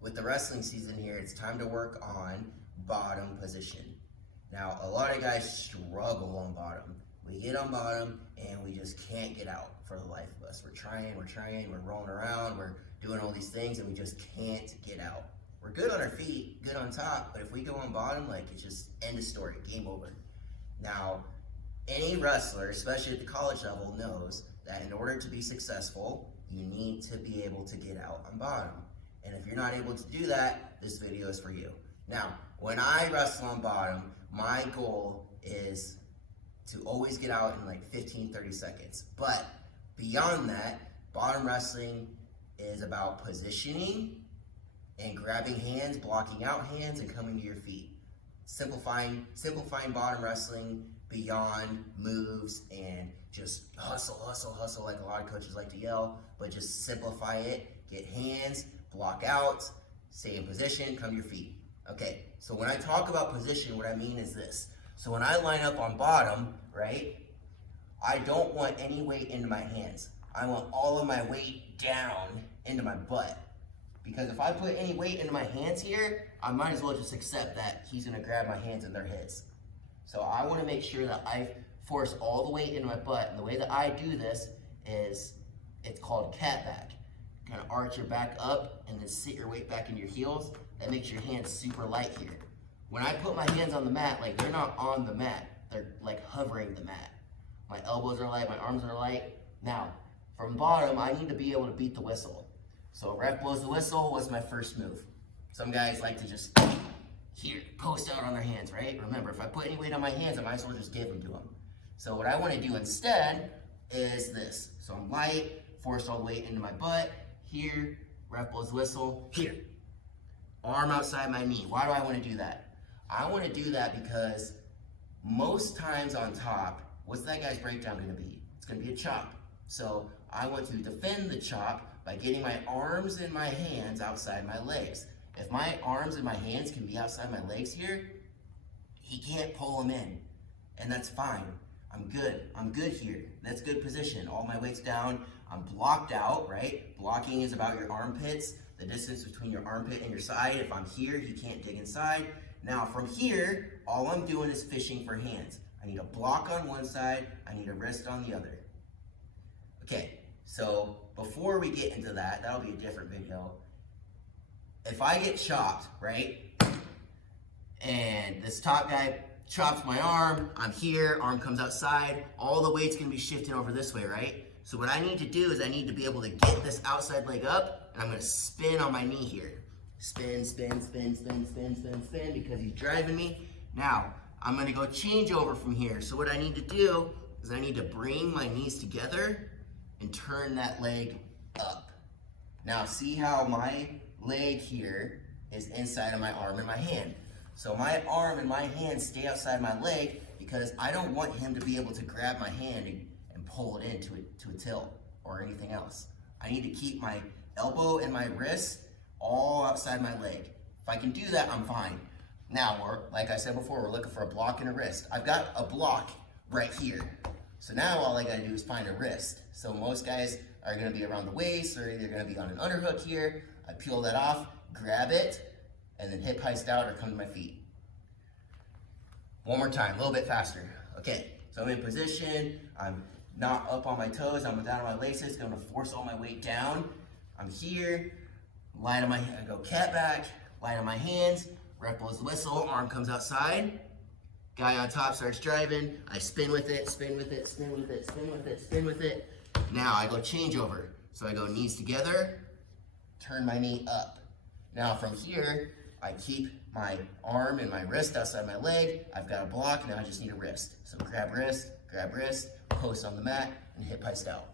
with the wrestling season here, it's time to work on bottom position. Now, a lot of guys struggle on bottom. We get on bottom and we just can't get out for the life of us. We're trying, we're rolling around, we're doing all these things and we just can't get out. We're good on our feet, good on top, but if we go on bottom, like it's just end of story, game over. Now, any wrestler, especially at the college level, knows that in order to be successful, you need to be able to get out on bottom. And if you're not able to do that, this video is for you. Now, when I wrestle on bottom, my goal is to always get out in like 15-30 seconds. But beyond that, bottom wrestling is about positioning and grabbing hands, blocking out hands, and coming to your feet. Simplifying bottom wrestling beyond moves and just hustle, like a lot of coaches like to yell, but just simplify it, get hands, block out, stay in position, come to your feet. Okay, so when I talk about position, what I mean is this. So when I line up on bottom, right, I don't want any weight into my hands. I want all of my weight down into my butt. Because if I put any weight into my hands here, I might as well just accept that he's gonna grab my hands and they're his. So I wanna make sure that I force all the weight into my butt. And the way that I do this is, it's called cat back. Kind of arch your back up and then sit your weight back into your heels. That makes your hands super light here. When I put my hands on the mat, like they're not on the mat, they're like hovering the mat. My elbows are light, my arms are light. Now, from bottom, I need to be able to beat the whistle. So ref blows the whistle, what's my first move? Some guys like to just, here, post out on their hands, right? Remember, if I put any weight on my hands, I might as well just give them to them. So what I want to do instead is this. So I'm light, force all the weight into my butt, here, ref blows the whistle, here. Arm outside my knee. Why do I want to do that? I want to do that because most times on top, what's that guy's breakdown going to be? It's going to be a chop. So I want to defend the chop by getting my arms and my hands outside my legs. If my arms and my hands can be outside my legs here, he can't pull them in, and that's fine. I'm good here. That's good position. All my weight's down. I'm blocked out, right? Blocking is about your armpits, the distance between your armpit and your side. If I'm here, he can't dig inside. Now from here, all I'm doing is fishing for hands. I need a block on one side, I need a wrist on the other. Okay, so before we get into that, that'll be a different video. If I get chopped, right, and this top guy chops my arm, I'm here, arm comes outside, all the weight's gonna be shifting over this way, right? So what I need to do is I need to be able to get this outside leg up, and I'm gonna spin on my knee here. Spin, because he's driving me. Now, I'm gonna go change over from here. So what I need to do is I need to bring my knees together and turn that leg up. Now, see how my leg here is inside of my arm and my hand. So my arm and my hand stay outside my leg because I don't want him to be able to grab my hand and pull it into a tilt or anything else. I need to keep my elbow and my wrist all outside my leg. If I can do that, I'm fine. Now, like I said before, we're looking for a block and a wrist. I've got a block right here. So now all I gotta do is find a wrist. So most guys are gonna be around the waist or they're gonna be on an underhook here. I peel that off, grab it, and then hip heist out or come to my feet. One more time, a little bit faster. Okay, so I'm in position, I'm not up on my toes, I'm down on my laces, gonna force all my weight down. I'm here, light on my, I go cat back, light on my hands, ref blows the whistle, arm comes outside, guy on top starts driving, I spin with it. Now I go change over. So I go knees together, turn my knee up. Now from here, I keep my arm and my wrist outside my leg. I've got a block, now I just need a wrist. So grab wrist, post on the mat, and hip heist out.